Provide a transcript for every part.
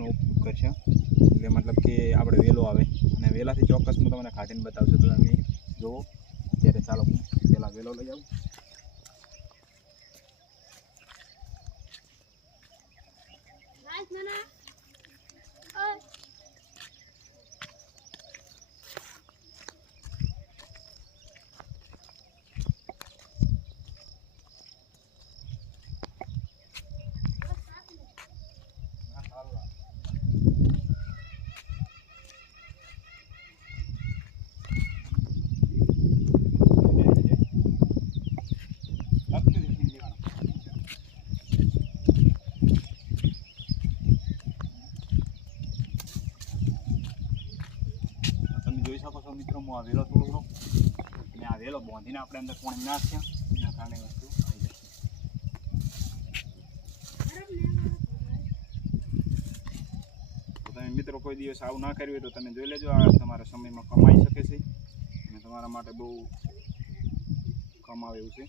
નો ઉપયોગ કરશે એટલે મતલબ કે આપણે વેલો આવે અને વેલાથી ચોક્કસ હું તમને કાઢીને બતાવશું તો તમે જુઓ અત્યારે ચાલો હું પહેલાં વેલો લઈ આવું જોઈ શકો છો મિત્રો હું આ વેલો તોડું અને આ વેલો બાંધીને આપણે અંદર પાણી નાખ્યા એના કારણે વસ્તુ આવી જશે તો તમે મિત્રો કોઈ દિવસ આવું ના કર્યું હોય તો તમે જોઈ લેજો આ તમારા સમયમાં કમાઈ શકે છે અને તમારા માટે બહુ કમાવે એવું છે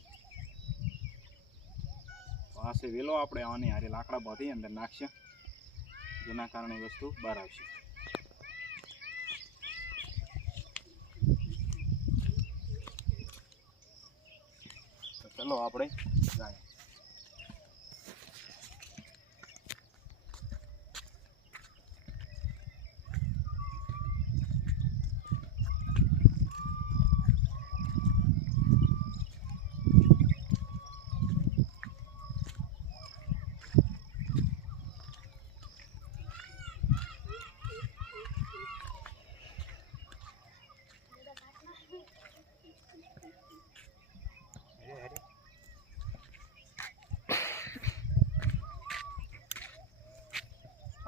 તો આ છે વેલો આપણે આની હારે લાકડા બાંધી અંદર નાખશે જેના કારણે વસ્તુ બહાર આવશે ચલો આપણે જાય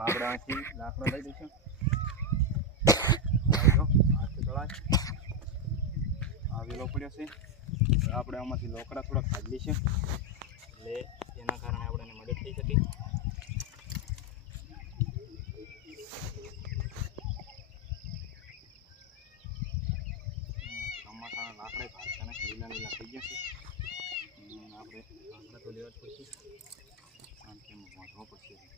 આપણે આથી લાકડો લઈ દઈશું આ વેલો પડ્યો છે આપણે આમાંથી લોકડા થોડા કાઢી લઈશું એટલે એના કારણે આપણને મદદ થઈ શકે ચોમાસાના લાકડા ભાગતા ને લીલા લીલા થઈ ગયા છે આપણે લાકડા તો લેવા જ પડશે કારણ કે વાંધવો પડશે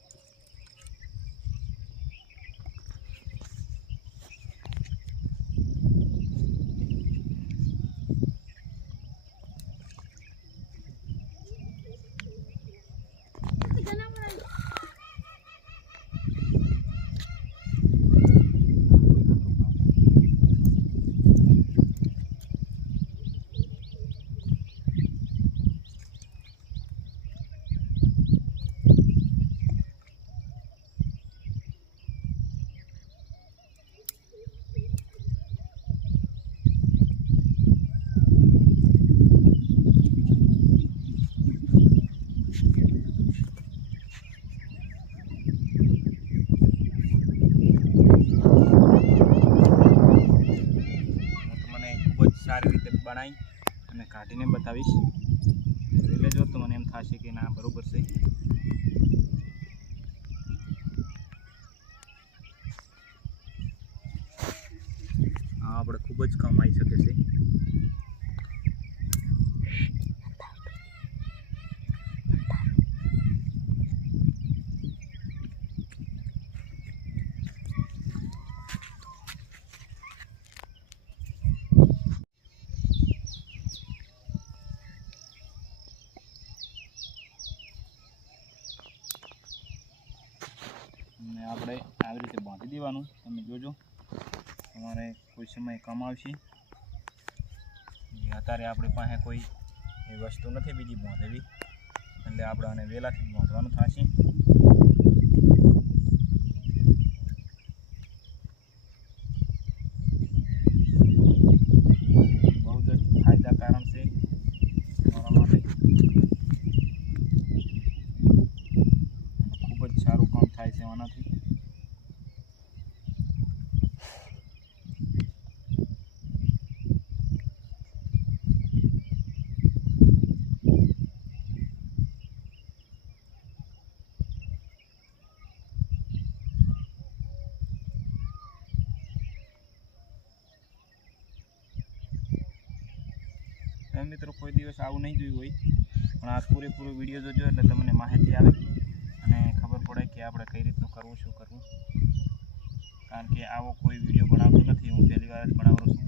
સારી રીતે બનાવી અને કાઢીને બતાવીશ એટલે જો તો મને એમ થશે કે ના બરોબર છે આ આપણે ખૂબ જ કામ આવી શકે છે અને આપણે આવી રીતે બાંધી દેવાનું તમે જોજો તમારે કોઈ સમય કામ આવશે અત્યારે આપણી પાસે કોઈ એ વસ્તુ નથી બીજી બાંધેવી એટલે આપણે આને વહેલાથી બાંધવાનું થશે બહુ જ ફાયદાકારક છે તમારા માટે ખૂબ જ સારું કામ થાય છે આનાથી મિત્રો કોઈ દિવસ આવું નહીં જોયું હોય પણ આ પૂરેપૂરો વિડીયો જોજો એટલે તમને માહિતી આવે અને ખબર પડે કે આપણે કઈ રીતનું કરવું શું કરવું, કારણ કે આવો કોઈ વિડીયો બનાવતો નથી, હું પહેલી વાર જ બનાવું છું.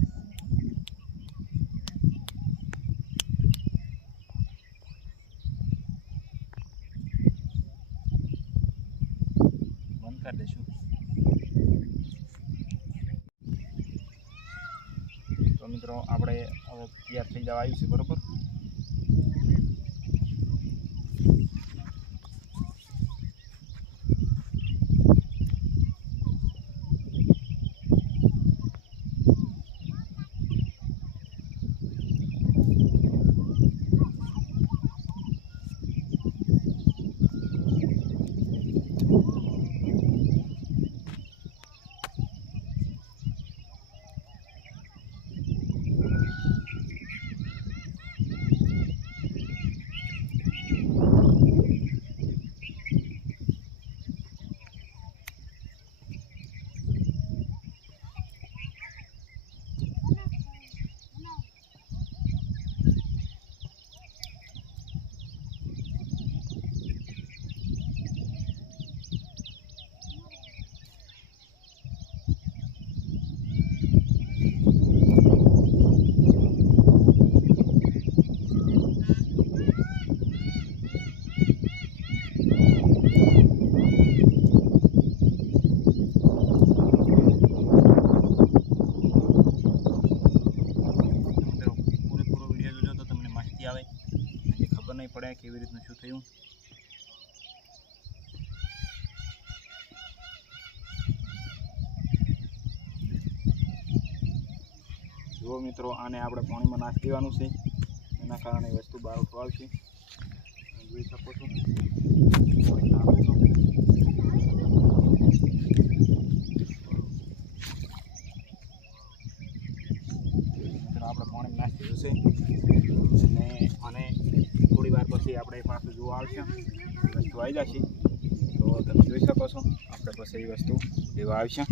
બંધ કરી દઈશું. તો મિત્રો આપણે હવે તૈયાર થઈ જવા આવ્યું છે, બરોબર. નહીં પડે કેવી રીતનું શું થયું. જુઓ મિત્રો, આને આપણે પાણીમાં નાખી દેવાનું છે, એના કારણે વસ્તુ બહાર આવશે. જોઈ શકો છો. મિત્રો આપણે પાણી નાખી દીધું છે અને થોડી વાર પછી આપણે પાછું જોવા આવશે, વસ્તુ આવી જશે. તો તમે જોઈ શકો છો, આપણે પછી એ વસ્તુ લેવા આવશે.